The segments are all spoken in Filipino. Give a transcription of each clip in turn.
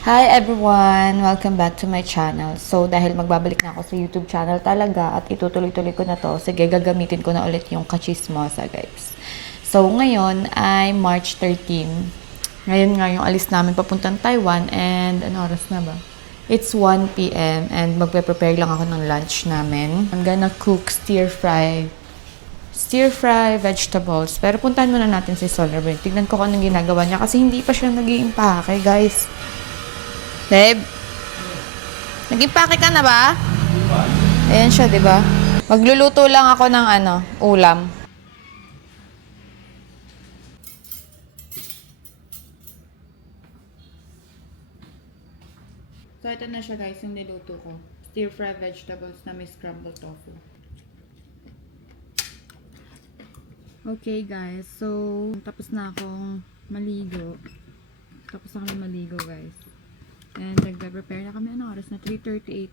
Hi everyone! Welcome back to my channel. So, dahil magbabalik na ako sa YouTube channel talaga at itutuloy-tuloy ko na to, sige, gagamitin ko na ulit yung kachismosa, guys. So, ngayon ay March 13. Ngayon nga yung alis namin papuntang Taiwan and ano oras na ba? It's 1 p.m. and magpe-prepare lang ako ng lunch namin. I'm gonna cook stir-fry vegetables. Pero puntahan muna natin si Solar Brain. Tignan ko kung anong ginagawa niya kasi hindi pa siya nag-iimpake, guys. Babe, nag-impake ka na ba? Ayan siya, di ba? Magluluto lang ako ng ulam. So, ito na siya guys, yung niluto ko. Stir-fry vegetables na may scrambled tofu. Okay guys, so tapos na akong maligo. Guys. And nagpe-prepare na kami. Ano oras na? 3:38.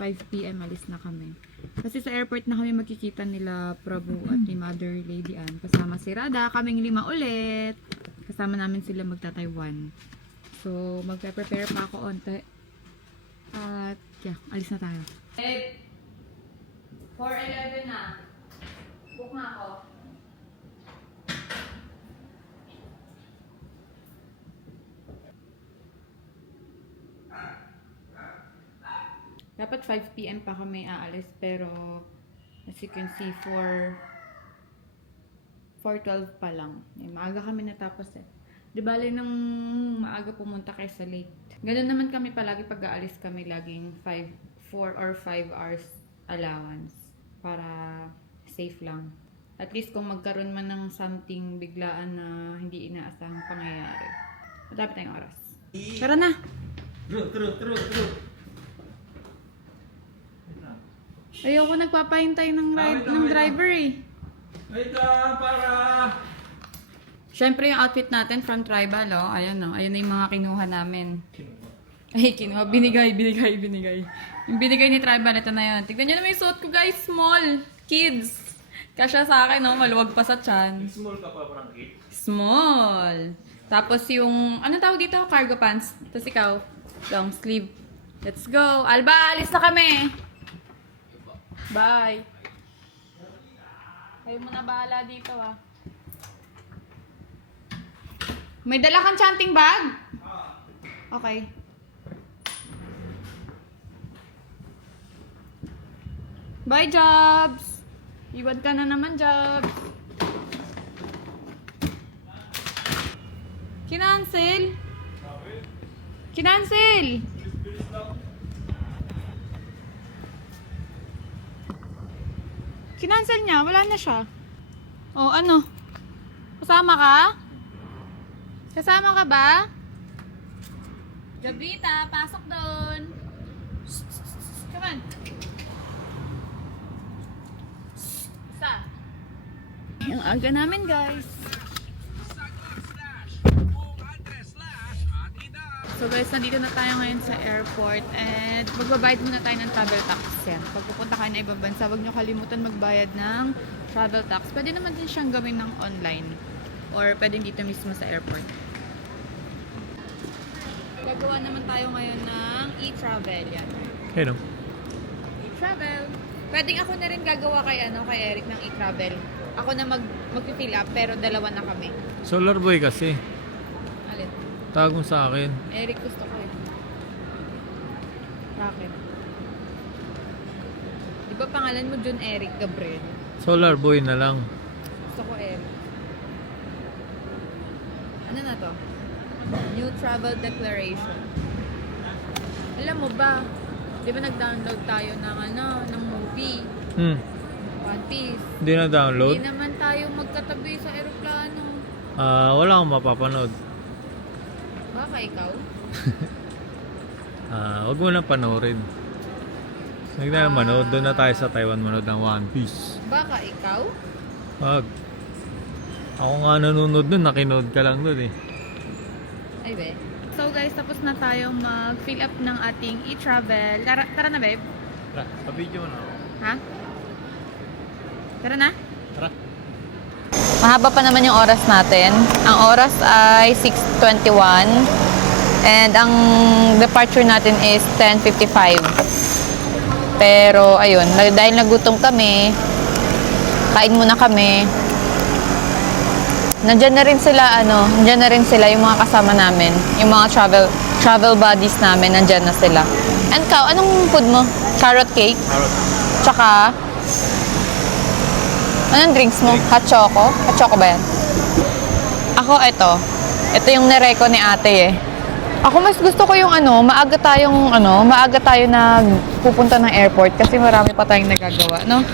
5 p.m. alis na kami. Kasi sa airport na kami magkikita nila Prabhu at ni Mother Lady Ann. Kasama si Rada. Kaming 5 ulit. Kasama namin sila magta-Taiwan. So, magpe-prepare pa ako onte. At, yeah, alis na tayo. 4:11 na. Book na ako. Dapat 5 p.m. pa kami aalis, pero as you can see, 4:12 pa lang. Maaga kami natapos eh. Di bali nang maaga pumunta kaysa late. Ganun naman kami palagi pag aalis kami, laging 4 or 5 hours allowance para safe lang. At least kung magkaroon man ng something biglaan na hindi inaasahang pangyayari. Madami tayong oras. Tara na! True. Ayoko nagpapahintay ng driver eh. Wait lang, para... Siyempre yung outfit natin from Tribal, oh. Ayan, oh. Ayan na yung mga kinuha namin. Ay, kinuha. Binigay. Yung binigay ni Tribal, ito na yun. Tignan nyo naman yung suot ko, guys. Small. Kids. Kasya sa akin, no? Maluwag pa sa tiyan. Small ka pa parang kid? Small. Tapos yung, ano tawag dito? Cargo pants. Tapos ikaw, long sleeve. Let's go. Alba, alis na kami. Bye. Kayo muna bahala dito, ah. May dala kang chanting bag? Okay. Bye, Jobs. Iwan ka na naman, Jobs. Kinancel. Kinancel niya. Wala na siya. Oh, ano? Kasama ka? Kasama ka ba? Gabrita, pasok doon. Come on. Sa? Yung aga namin, guys. So guys, nandito na tayo ngayon sa airport and magbabayad muna tayo ng travel tax. Yan. Pag pupunta kayo na ibang bansa, huwag nyo kalimutan magbayad ng travel tax. Pwede naman din siyang gawin ng online or pwede dito mismo sa airport. Gagawa naman tayo ngayon ng e-travel. Yan. Okay, no? E-travel. Pwedeng ako na rin gagawa kay Eric ng e-travel. Ako na mag-fill up pero dalawa na kami. Solar boy kasi. Alin? Tawag mo sa akin. Eric gusto ko eh. Bakit? Di ba pangalan mo John Eric Gabriel? Solar boy na lang. Gusto ko Eric. Ano na to? New Travel Declaration. Alam mo ba? Di ba nag-download tayo ng movie? One Piece. Hindi na download? Hindi naman tayo magkatabi sa aeroplano. Wala akong mapapanood. Baka ikaw? Wag mo na panoorin. Huwag na manood. Doon na tayo sa Taiwan manood ng One Piece. Baka ikaw? Wag. Ako nga nanonood nun. Nakinood ka lang nun eh. Ay, be. So guys, tapos na tayong mag-fill up ng ating e-travel. Tara na, babe. Tara, pa-video mo na ako. Ha? Tara na? Tara. Mahaba pa naman yung oras natin. Ang oras ay 6:21. And ang departure natin is 10:55. Pero, ayun, dahil nagutom kami, kain muna kami. Nandiyan na rin sila yung mga kasama namin. Yung mga travel buddies namin, nandiyan na sila. And Kao, anong food mo? Carrot cake? Carrot. Tsaka, anong drinks mo? Hot choco? Hot choco ba yan? Ako, ito yung nereko ni ate eh. Ako mas gusto ko yung maaga tayo na pupunta ng airport kasi marami pa tayong nagagawa, no?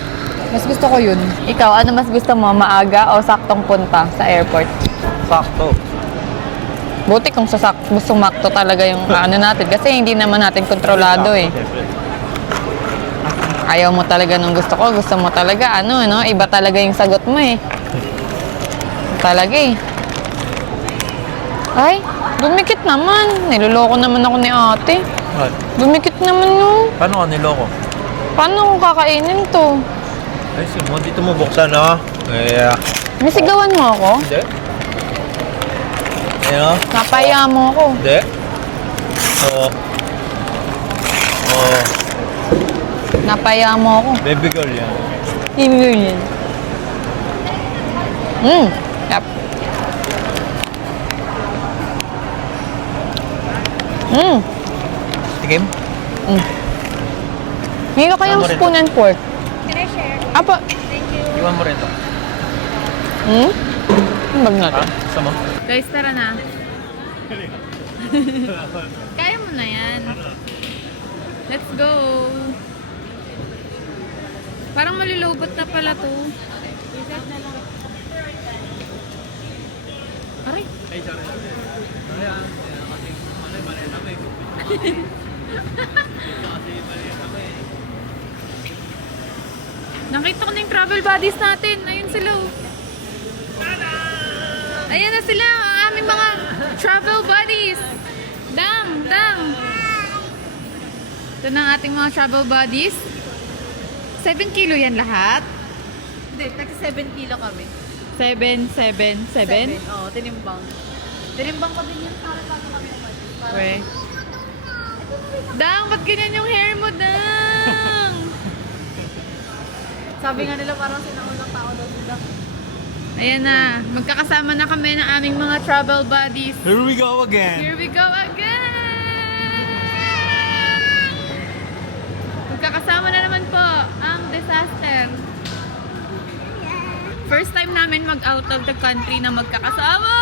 Mas gusto ko yun. Ikaw, ano mas gusto mo? Maaga o saktong punta sa airport? Sakto. Buti kung sumakto talaga yung natin kasi hindi naman natin kontrolado eh. Ayaw mo talaga nung gusto ko, gusto mo talaga iba talaga yung sagot mo eh. Talaga eh. Ay, dumikit naman. Niloloko naman ako ni ate. What? Dumikit naman yung... Paano ka niloko? Paano kung kakainin to? Ay, mo, dito mo buksan, no? Yeah. May sigawan mo ako? Hindi. Ayan, Napaya mo ako. Hindi. Oo. Oo. Napaya mo ako. Baby girl yan. Hindi yun. Yep. Tikim? Hilo kayong Tama rin. spoon and fork. Can I share? Apa? Iwan mo rin to. Bag natin. Gusto mo? Guys, tara na. Kaya mo na yan. Let's go. Parang malilobot na pala to. Aray. Nakita ko na yung travel buddies natin. Ayun sila. Ayan na sila, ang aming mga travel buddies. Dang. Ito na ang ating mga travel buddies. 7 kilo yan lahat. Hindi, tagsa 7 kilo kami. 7? Oo, tinimbang. Tinimbang ko din yun para bago kami umalis. Para We. Dang, ba't ganyan yung hair mo, Dang? sabi nga nila parang sinaunang tao daw sila. Ayan na, magkakasama na kami ng aming mga travel buddies. Here we go again. Here we go again! Magkakasama na naman po ang disaster. First time namin mag-out of the country na magkakasama!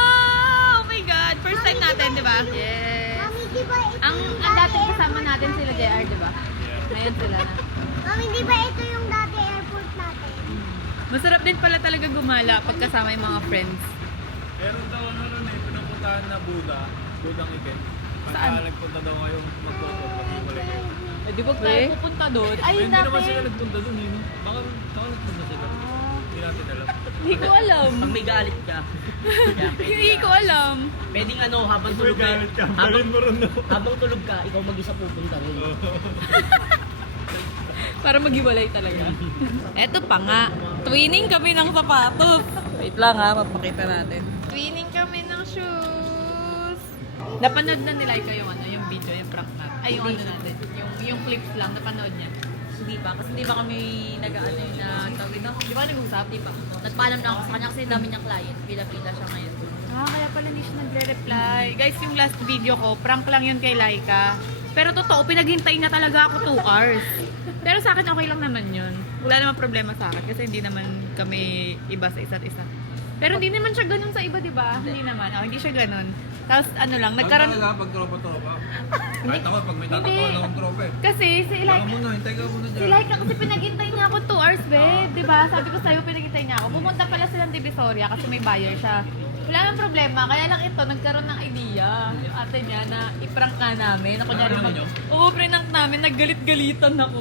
Oh my God! First time natin, di ba? Yes! Mami, di ba ito Ang dating kasama natin sila JR, di ba? Ngayon sila na. Mami, di ba ito yung dati airport natin? Masarap din pala talaga gumala pag kasama yung mga friends. Meron daw pinapuntahan na Budang event. Saan? Nagpunta daw ngayong magphoto. Eh, di ba tayo pupunta doon? Ayun Hindi naman natin. sila nagpunta doon, eh. No? Baka nagpunta sila. Hindi natin alam. Hindi ko alam. Pag may galit ka, Hindi ko alam. pwedeng habang tulog ka, habang tulog ka, ikaw mag-isa pupunta rin. Para maghiwalay talaga. Eto pa nga. Twinning kami ng sapatos. Wait lang ha, mapakita natin. Twinning kami ng shoes. Napanood na nila ikaw yung video, yung prank natin. Ay, yung natin. Yung clips lang, napanood niya. Hindi pa, kasi hindi pa kami nag-ano yung tawid na. Di ba nag-usap? Hindi pa. Nagpaalam na ako sa kanya kasi dami niyang client. Pila-pila siya ngayon. Kaya pala hindi siya nagre-reply. Guys, yung last video ko, prank lang yun kay Laika. Pero totoo, pinaghintay na talaga ako 2 hours. Pero sa akin, okay lang naman yun. Wala naman problema sa akin kasi hindi naman kami iba sa isa't isa. Pero hindi naman siya ganun sa iba, di ba? Hindi naman. Oh, hindi siya ganun. Tapos nagkaroon... pag tropa-tropa. Kahit ako, pag may tatapuan akong tropa eh. Kasi si Laika... Hintay ka muna Si Laika kasi pinaghintay niya ako 2 hours, babe. Di ba? Sabi ko sa'yo, pinaghintay niya ako. Pumunta pala silang Divisoria kasi may buyer siya. Wala nang problema. Kaya lang ito, nagkaroon ng idea. Yung ate niya na i-prank ka namin. Na kunyari Oo, prank namin. Naggalit-galitan ako.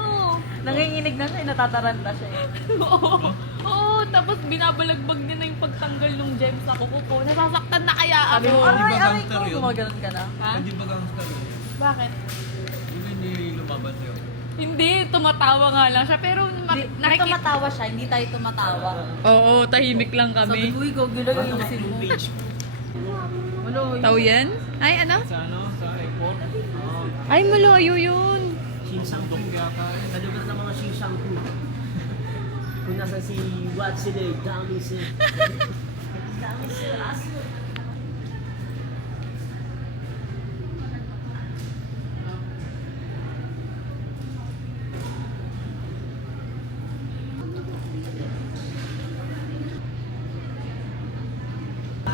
Oo. Nanginginig na siya, natataranta siya eh. Oo, tapos binabalagbag niya na yung pagtanggal ng gems sa kuko ko. Nasasaktan na kaya Sabi ako. mo, aray ko, gangster yun. gumaganon ka na. Ha? Hindi ba gangster yun? Bakit? Hindi lumaban sa'yo. Hindi, tumatawa nga lang siya. Pero nakikita... Tumatawa siya, hindi tayo tumatawa. Oo, tahimik lang Sabi kami. ko, uy, gagawin yung Yung page. Taoyuan? Ay, ano? Sa ano? Sa airport? Ay, malayo yun. Shinsangku. Sa lugar ng mga Shinsangku. Kung nasa si Wat sila, dami sila. Dami sila, aso.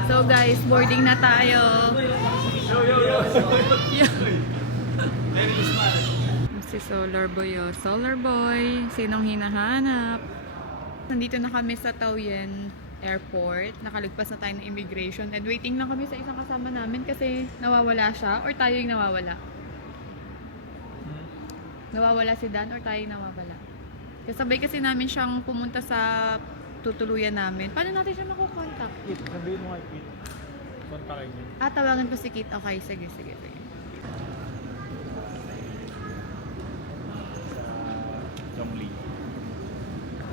So guys, boarding na tayo. Si Solar Boy, oh. Solar Boy, sinong hinahanap? Nandito na kami sa Taoyuan Airport. Nakaligpas na tayo ng immigration and waiting lang kami sa isang kasama namin kasi nawawala siya or tayo yung nawawala. Nawawala si Dan or tayo yung nawawala. Kasabay kasi namin siyang pumunta sa tutuluyan namin. Paano natin siya makukontak? Kit, sabihin mo kay Kit. Kontakin niyo. Ah, tawagan ko si Kit. Okay, sige. Zhongli.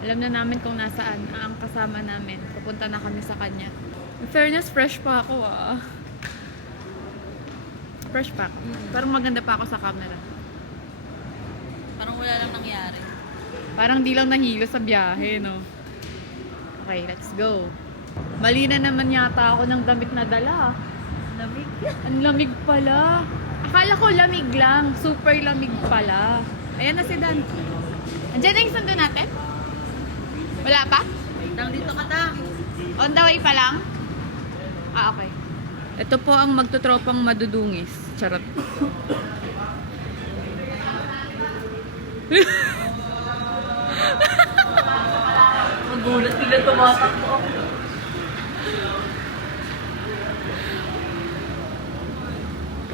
Alam na namin kung nasaan ang kasama namin. Pupunta na kami sa kanya. In fairness, fresh pa ako ah. Fresh pa ako. Parang maganda pa ako sa camera. Parang wala lang nangyari. Parang di lang nahilo sa biyahe, no? Okay, let's go. Mali na naman yata ako ng damit na dala. Lamig. Ang lamig pala. Akala ko lamig lang. Super lamig pala. Ayan na si Dan. Andiyan na yung sundo natin? Wala pa? Tang dito ka ta. On the way pa lang? Ah, okay. Ito po ang magtutropang madudungis. Charot. Magulat sila tumatakbo.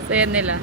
Saya nila.